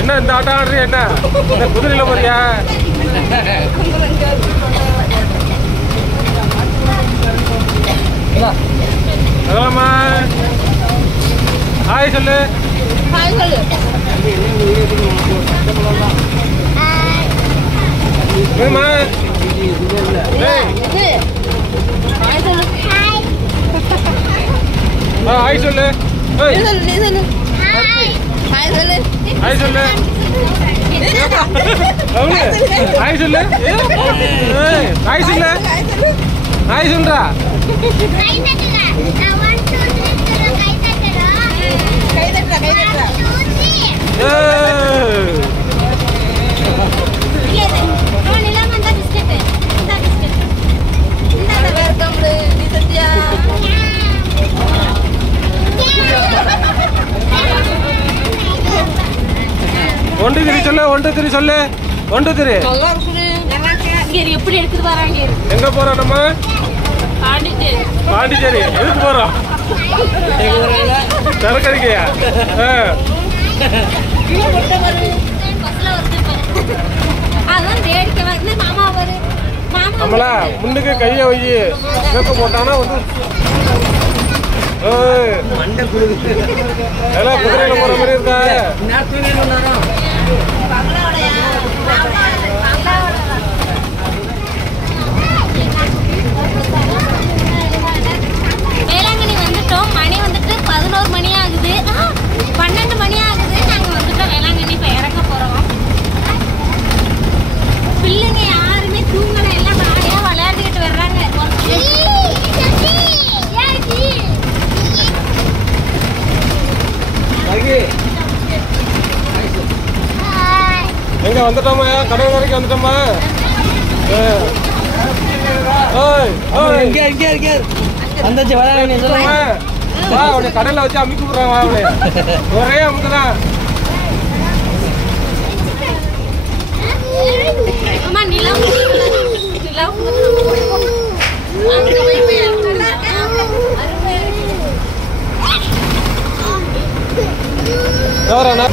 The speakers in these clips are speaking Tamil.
என்ன இந்த ஆட்டம் ஆடுறியா? என்ன இந்த குதிரையில போறியா? அதலாமா ஹாய் சொல்லு. ஹாய் சொல்லு. ஏமா ஏய் ஹாய் சொல்லு. ஹாய் சொல்லு. ஏய் சொல்லு நீ சொல்லு. ஹாய் சொல்லு. ஹாய் சொல்லு. ஹாய் சொல்லு. ஏய் ஹாய் சொல்லு. ஹாய் சொல்றா. கை தட்டுங்க. 1 2 3 கை தட்டுறா. கை தட்டுறா கை தட்டுறா. 2 3 ஏய் இல்ல அவன் எல்லாம் வந்தா பிஸ்கட். இந்த பிஸ்கட். இந்த வெல்கம் நீ சத்யா. ஒன்று திரி சொல்லு. ஒன்று திரி சொல்லு. ஒன்று திரி. நல்லா இருக்குது. நல்லா இங்க எப்படி எடுத்துட்டு வராங்க? எங்க போறோம் நம்ம? பாண்டிச்சேரி. பாண்டிச்சேரி. எதுக்கு போறோம்? சரக்கடிக்கையா? பஸ்ல வந்து அதான் வேடிக்கை வந்து மாமா வரு. மாமா நம்மளா முன்னுக்கு கையை வை. கேட்க போட்டானா வந்து மண்டை குடுக்கு. எல்லாம் குதிரையில போற மாதிரி இருக்கா? வேளாங்கண்ணி வந்துட்டோம். மணி வந்துட்டு 11 மணி ஆகுது. 12 மணி ஆகுது. நாங்க வந்துட்டோம் வேளாங்கண்ணி. இப்ப இறங்க போறோம். பிள்ளைங்க யாருமே தூங்கல. எல்லாம் ஜாலியா விளையாடிட்டு வர்றாங்க. எங்க வந்துட்டோமா? கடை வரைக்கும் வந்துட்டோமா? வந்தாச்சு வராங்க சொல்லுங்க. அவனை கடையில வச்சு அமுக்கி விடுறான். அவனை ஒரே அமுக்குதான். அம்மா நிலம் எவராண்ணா?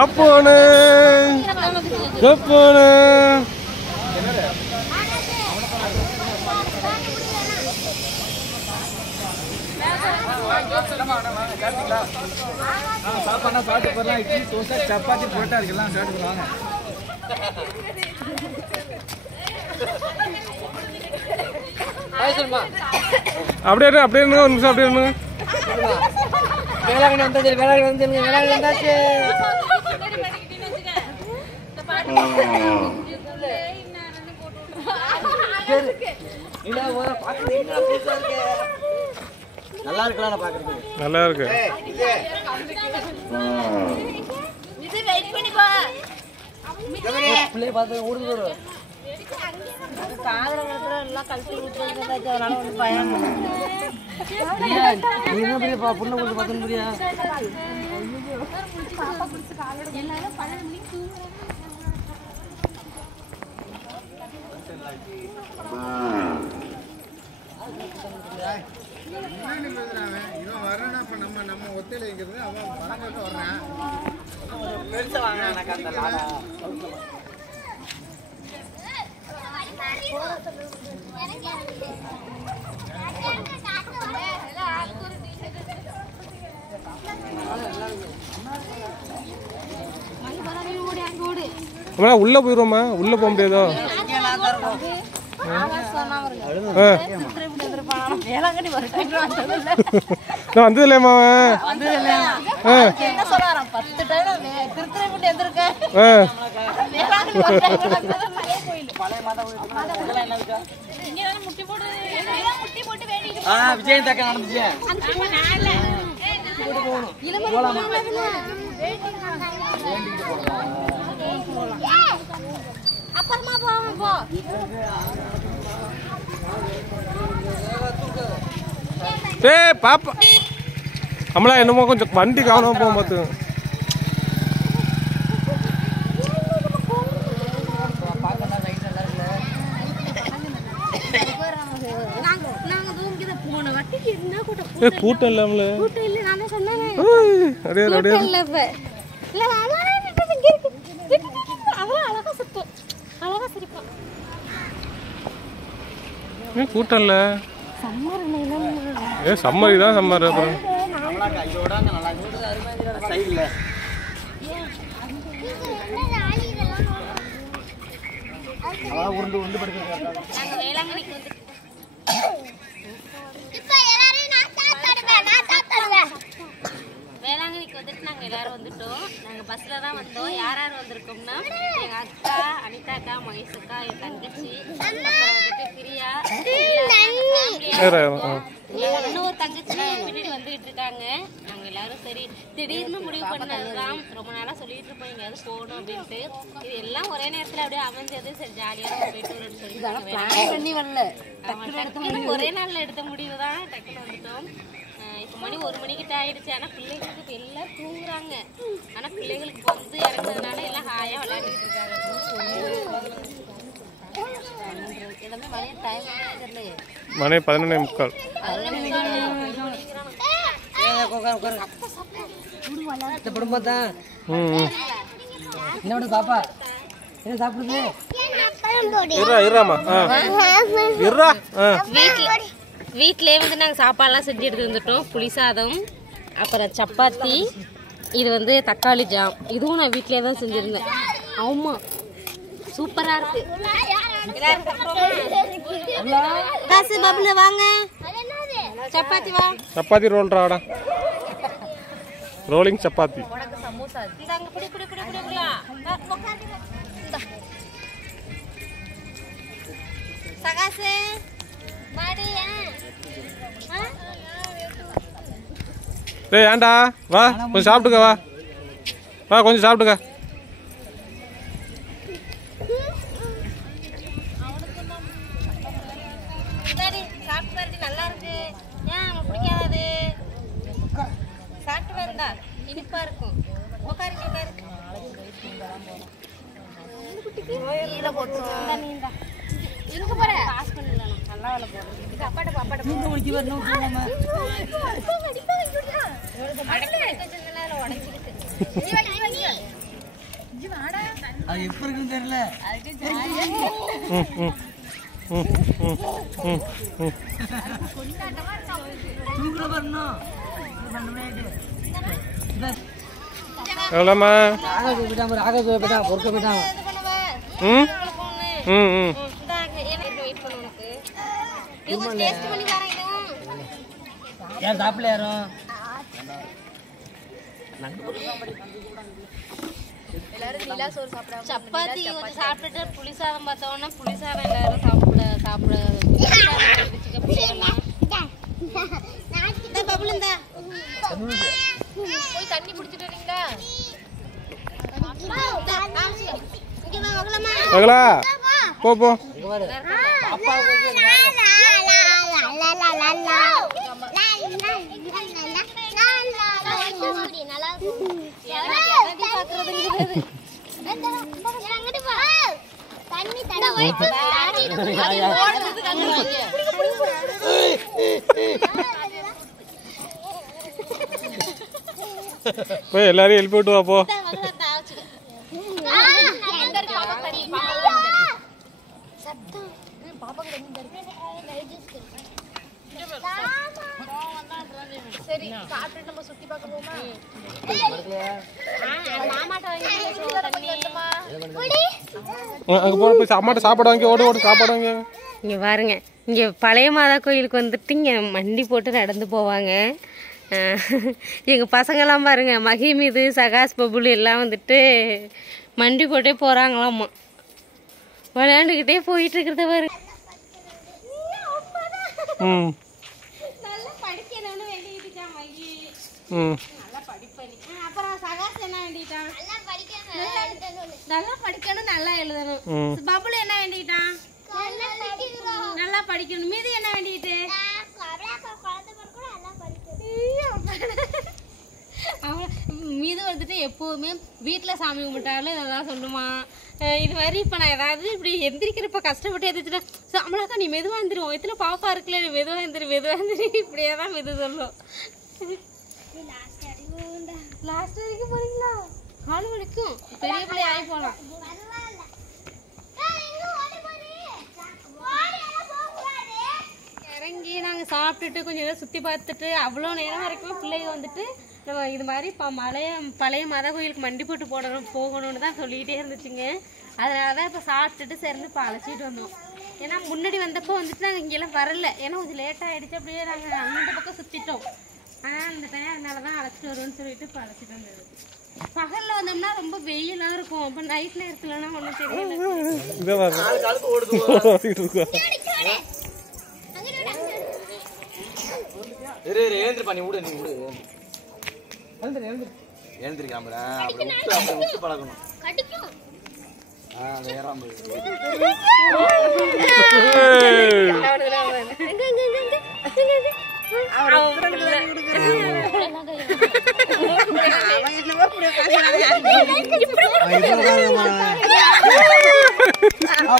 அப்போனு அப்போனு சாப்பாடுனா சாப்பிட்டு போடலாம். இட்லி தோசை சப்பாத்தி புரோட்டா இருக்கலாம் சாப்பிட்டு போடுவாங்க. அப்படியே அப்படியே இருங்க. ஒரு நிமிஷம் அப்படியே இருங்க. வேளாங்கண்ணி வந்தாச்சு வேளாங்கண்ணி வந்து வேளாங்கண்ணி வந்தாச்சு. நல்லா இருக்கலாம் பாக்குறதுக்கு. நல்லா இருக்கு. இது வெயிட் பண்ணி போ. பிள்ளை பார்த்து ஓடுது வரும். காதலத்துல எல்லாம் கழட்டி விட்டுறதுக்கு அதனால வந்து பயம். நீ என்ன பெரிய பொண்ணை கொடுத்து பார்த்தேன்னு புரியா? இவன் வரணும். அப்ப நம்ம ஒத்தையில இருக்கிறது அவன் பணம் கேட்டு வர்றான். பெருசா வாங்க எனக்கு அந்த லாடா. உள்ள போயிருவோமா? உள்ள போக முடியாதோ? வந்தது இல்லையம்மா. விஜயன் தாக்க நடந்துச்சு. அப்புறமா போவோம் போ. பாப்பா நம்மளா என்னமோ கொஞ்சம் வண்டி கவனமா போக பார்த்து. கூட்டம் இல்லாமல கூட்டம் இல்ல. சம்மர் தான் சம்மர். வேளாங்கண்ணிக்கு வந்துட்டு நாங்கள் எல்லாரும் வந்துட்டோம். நாங்கள் பஸ்ஸில் தான் வந்தோம். யார் யார் வந்திருக்கோம்னா எங்கள் அக்கா, அனிதா அக்கா, மகேஷ் அக்கா, என் தங்கச்சி, அப்புறம் வந்துட்டு பிரியா, இன்னொரு தங்கச்சி பின்னாடி வந்துகிட்டு இருக்காங்க. நாங்கள் எல்லாரும் சரி திடீர்னு முடிவு பண்ணதுதான். ரொம்ப நாளாக சொல்லிட்டு இருப்போம் எங்கேயாவது போகணும் அப்படின்ட்டு. இது எல்லாம் ஒரே நேரத்தில் அப்படியே அமைஞ்சது. சரி ஜாலியாக போயிட்டு வரணும்னு சொல்லி ஒரே நாளில் எடுத்த முடிவு தான். டக்குன்னு வந்துட்டோம். இப்போ மணி 1 மணிக்கிட்ட ஆயிடுச்சு. ஆனால் பிள்ளைங்களுக்கு இப்போ எல்லாம் தூங்குறாங்க. ஆனால் பிள்ளைகளுக்கு வந்து இறங்குறதுனால எல்லாம் ஹாயாக விளையாடிட்டு இருக்காங்க. எல்லாமே மணி டைம் தெரியலையே. மணி 11:45. என்ன பாப்பா என்ன சாப்பிடுது? வீட்டிலே வந்து நாங்கள் சாப்பாடெல்லாம் செஞ்சு எடுத்து வந்துட்டோம். புளி சாதம், அப்புறம் சப்பாத்தி, இது வந்து தக்காளி ஜாம். இதுவும் நான் வீட்டிலே தான் செஞ்சுருந்தேன். ஆமாம், சூப்பராக இருக்கு. காசு பபுல வாங்க. சப்பாத்தி வா. சப்பாத்தி ரோல் ராடா. ரோலிங் சப்பாத்தி. சகாசு ஏண்டா வா கொஞ்சம் சாப்பிட்டுக்க. வா கொஞ்சம் சாப்பிட்டுக்க. சாப்பிட்டு நல்லா இருக்கு. ஏன் அவங்களுக்கு பிடிக்காது? சாப்பிட்டு வருதா? இனிப்பா இருக்கும். அது எப்ப இருக்குன்னு தெரியல. எவ்வளோம்மா? பொறுக்க போயிட்டாங்க. ஏன் சாப்பிடல யாரும்? சப்பாத்தி கொஞ்சம் சாப்பிட்டுட்டு புளி சாதம் பார்த்தோம்னா புளி சாதம் எல்லாரும் சாப்பிட போய் தண்ணி குடிச்சிட்டு வரீங்களா? போ போ. போய் எல்லாரையும் எழுப்பி விட்டு வா போ. சரி சாப்பிட்டு நம்ம சுத்தி பார்க்க போமா? அங்கே போய் அம்மாட்ட சாப்பாடு வாங்கி ஓடு சாப்பாடு வாங்கி. இங்கே பாருங்க, இங்கே பழைய மாதா கோயிலுக்கு வந்துட்டு இங்கே மண்டி போட்டு நடந்து போவாங்க. எங்கள் பசங்கள்லாம் பாருங்க, மகி மீது சகாஸ் பபுல் எல்லாம் வந்துட்டு மண்டி போட்டே போகிறாங்களாம்மா. விளையாண்டுக்கிட்டே போயிட்டு இருக்கிறத பாரு. ம் நல்லா படிக்கணும்னு வேண்டிக்கிட்டான் மையி. ம் நல்லா படிப்பனி. அப்புறம் சகாஸ் என்ன வேண்டிக்கிட்டான்? நல்லா படிக்கணும் நல்லா எழுதணும். பபுள் என்ன வேண்டிக்கிட்டான்? நல்லா படிக்கணும். மீதி என்ன வேண்டிக்கிட்டு? மீது வந்துட்டு எப்போதுமே வீட்டில் சாமி கும்பிட்டாலும் இதெல்லாம் சொல்லுமா. இது மாதிரி இப்போ நான் ஏதாவது இப்படி எந்திரிக்கிறப்ப கஷ்டப்பட்டு எதிர்த்துட்டா அம்மளாக்கா நீ மெதுவாக எழுந்திரும், இதில் பாப்பா இருக்குல்ல நீ மெதுவாக எழுந்திரி இப்படியே தான் மெது சொல்லும். லாஸ்ட் வரைக்கும் போறீங்களா? 4 மணிக்கும் பெரிய பிள்ளை ஆகி போகலாம். இறங்கி நாங்கள் சாப்பிட்டுட்டு கொஞ்சம் நேரம் சுற்றி பார்த்துட்டு அவ்வளோ நேரம் வரைக்கும் பிள்ளைங்க வந்துட்டு நம்ம இது மாதிரி இப்போ பழைய மத கோயிலுக்கு மண்டி போட்டு போகணும்னு தான் சொல்லிக்கிட்டே இருந்துச்சுங்க. அதனால தான் இப்போ சாப்பிட்டுட்டு சேர்ந்து இப்போ அழைச்சிட்டு வந்தோம். ஏன்னா முன்னாடி வந்தப்போ வந்துட்டு நாங்கள் இங்கெல்லாம் வரல, ஏன்னா கொஞ்சம் லேட்டாக ஆகிடுச்சு. அப்படியே நாங்கள் அந்த பக்கம் சுற்றிட்டோம். ஆனால் இந்த டைம் அதனால தான் அழைச்சிட்டு வருவோம்னு சொல்லிட்டு இப்போ அழைச்சிட்டு வந்தது. பகலில் வந்தோம்னா ரொம்ப வெயிலாக இருக்கும், அப்போ நைட் நேரத்துலனா ஒன்றும் தெரியல. பழகணும்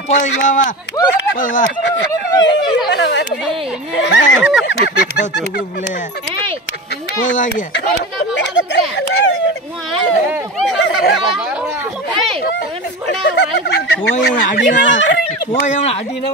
போதுமா போதுவாங்க போய் அடினா போய் அடினா